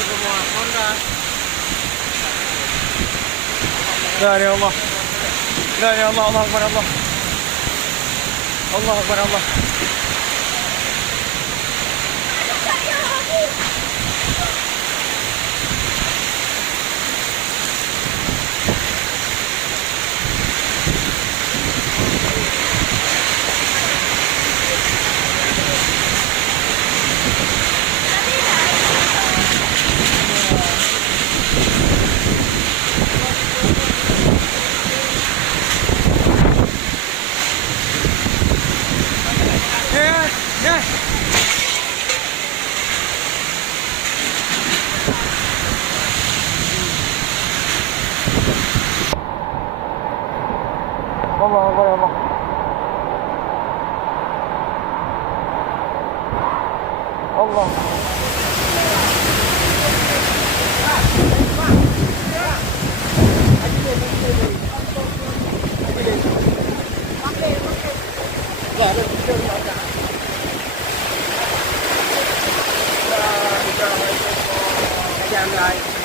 semua Honda. La ilaha illallah. La ilaha illallah. Allah akbar Allah. Allah akbar Allah. Ya. Allah akbar Allah. Allah. Jam lại.